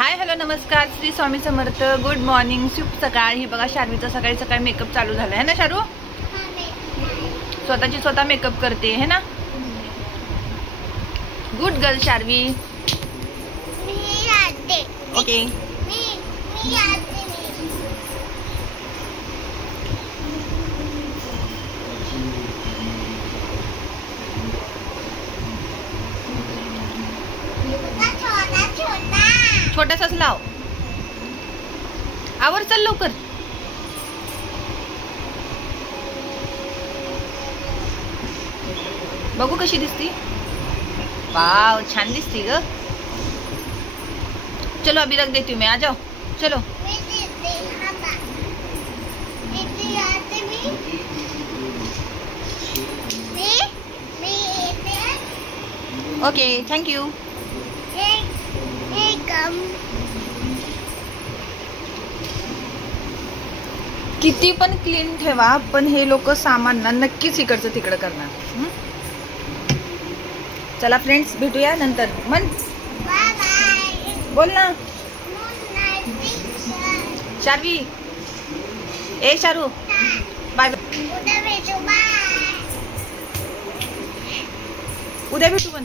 Hi hello नमस्कार, Shri Swami Samarth. Good morning, शुभ सकाळ. ही बघा शार्वीचा सकाळी सकाळी मेकअप चालू झाला है ना शारू. स्वतःची स्वतः मेकअप करते है ना. Good girl Sharvi. ओके छोटासाच लाव. आवर चल लवकर. बघू कशी दिसती. वाव छान दिसती ग. चलो अभी रख देती हूँ मैं. आ जाओ चलो. Okay thank you. किती पण क्लीन ठेवा, पण हे लोक सामान ना नक्कीच इकडचं तिकडं करणार. चला फ्रेंड्स भेटूया नंतर. मन बोल ना शार्वी. ए शारू बाय. उद्या भेटू. पण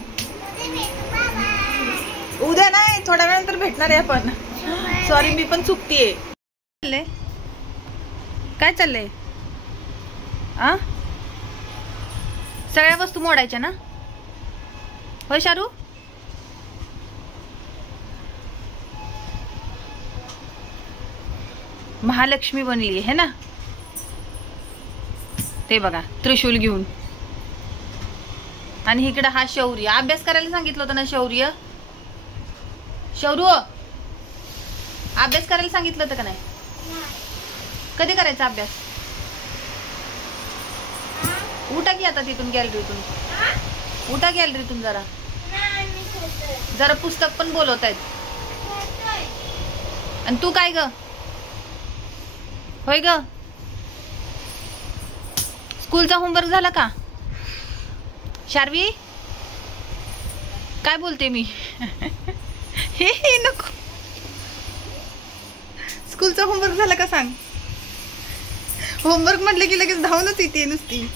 उद्या नाही, थोड्या वेळानंतर भेटणार आहे आपण. सॉरी मी पण चुकतीये. काय चाललंय? सगळ्या वस्तू मोडायच्या ना. होय शारू. महालक्ष्मी बनली है ना. ते बघा त्रिशूल घेऊन. आणि इकडे हा शौर्य. अभ्यास करायला सांगितलं होतं ना शौर्य. शौरू अभ्यास करायला सांगितलं होतं का नाही? कधी करायचा अभ्यास? उठा की आता तिथून गॅलरीतून. उठा गॅलरीतून जरा. जरा पुस्तक पण बोलवत आहेत. आणि तू काय ग? होय ग. स्कूलचा होमवर्क झाला का शार्वी? काय बोलते मी? हे नको. स्कूलचा होमवर्क झाला का सांग. होमवर्क म्हटलं की लगेच धावूनच येते नुसती.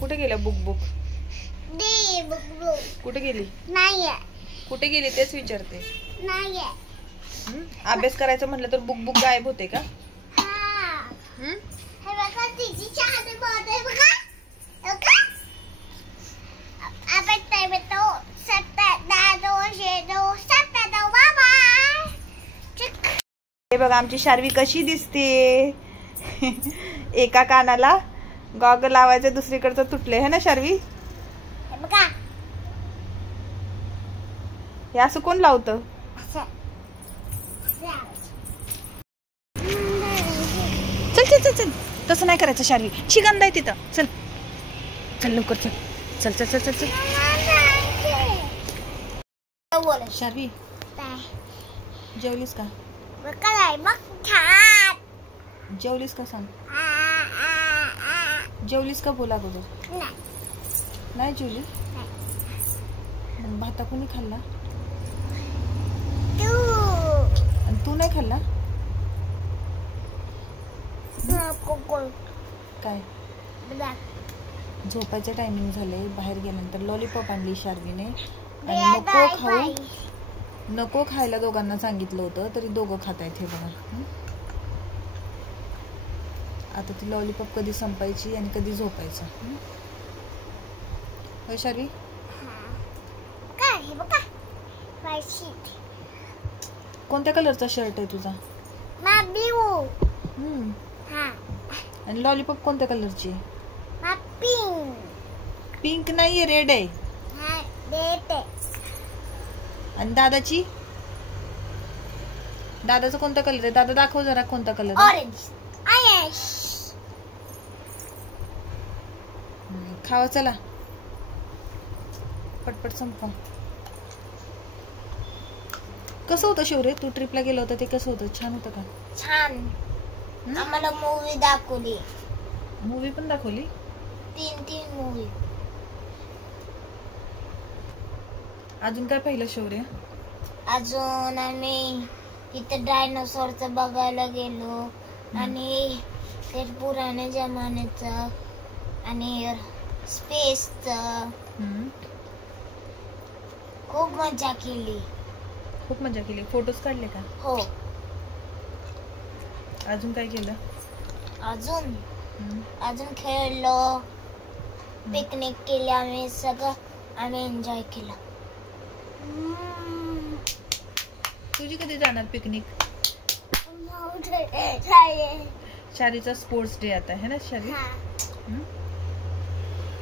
कुठे गेलं बुक बुक? कुठे गेली? कुठे गेली तेच विचारते. अभ्यास करायचं म्हटलं तर बुक बुक गायब होते का? हे बघा आमची शार्वी कशी दिसते. एका कानाला गॉगल लावायचं, दुसरीकडचं तुटले है ना शार्वी. हे असं कोण लावतं? चल चल चल चल. तसं नाही करायचं शार्वी. शिगंध आहे तिथं. चल चल लवकर चल. चल चल चल चल चल. शार्वी जेवलीस का? जेवलीस का सांग. जेवलीस का बोला अगोदर. नाही जेवली. भाता कोणी खाल्ला? आणि तू नाही खाल्ला? काय झोपायचं टायमिंग झालंय. बाहेर गेल्यानंतर लॉलीपॉप आणली शार्वीने. आणि नको खायला दोघांना सांगितलं होतं, तरी दोघं खातायत. हे बघा आता ती लॉलीपॉप कधी संपायची आणि कधी झोपायचं. होय शार्वी. कोणत्या कलरचा शर्ट आहे तुझा? आणि लॉलीपॉप कोणत्या कलरची? पिंक नाहीये, रेड आहे. आणि दादाची? दादाचा कोणता कलर आहे? दादा दाखव जरा कोणता कलर. ऑरेंज. खावा चला पटपट संपवा. कसं होतं शौर्य? तू ट्रिपला गेला होता ते कसं होतं? छान होतं का? छान. आम्हाला मूवी दाखवली. मूवी पण दाखवली? 3 मूवी. अजून काय पाहिलं शौर्य? अजून आम्ही इथं डायनोसॉरचं बघायला गेलो आणि ते पुराण्या जमान्याचं आणि स्पेसचं खूप मजा केली. खूप मजा केली. फोटोज काढले का? हो. अजून काय केलं? अजून खेळलो, पिकनिक केली, आम्ही सगळं आम्ही एन्जॉय केलं. तुझी कधी जाणार पिकनिक? शारीचा स्पोर्ट्स डे आता है ना शारी?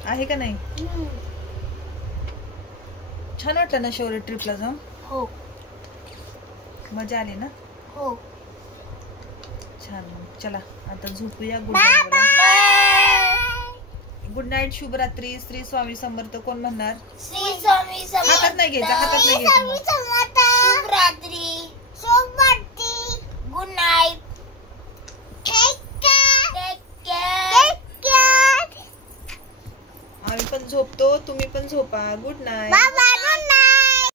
आहे का नाही? छान वाटलं ना शौर्य ट्रिपला जाऊन? हो. मजा आली ना? हो. छान. चला आता झोपूया. Good night. शुभरात्री. श्री स्वामी समर्थ. कोण म्हणणार? श्री स्वामी समर्थ. हातात नाही घ्यायचं, हातात नाही घ्यायचं. शुभरात्री. शुभरात्री. Good night. आम्ही पण झोपतो, तुम्ही पण झोपा. Good night.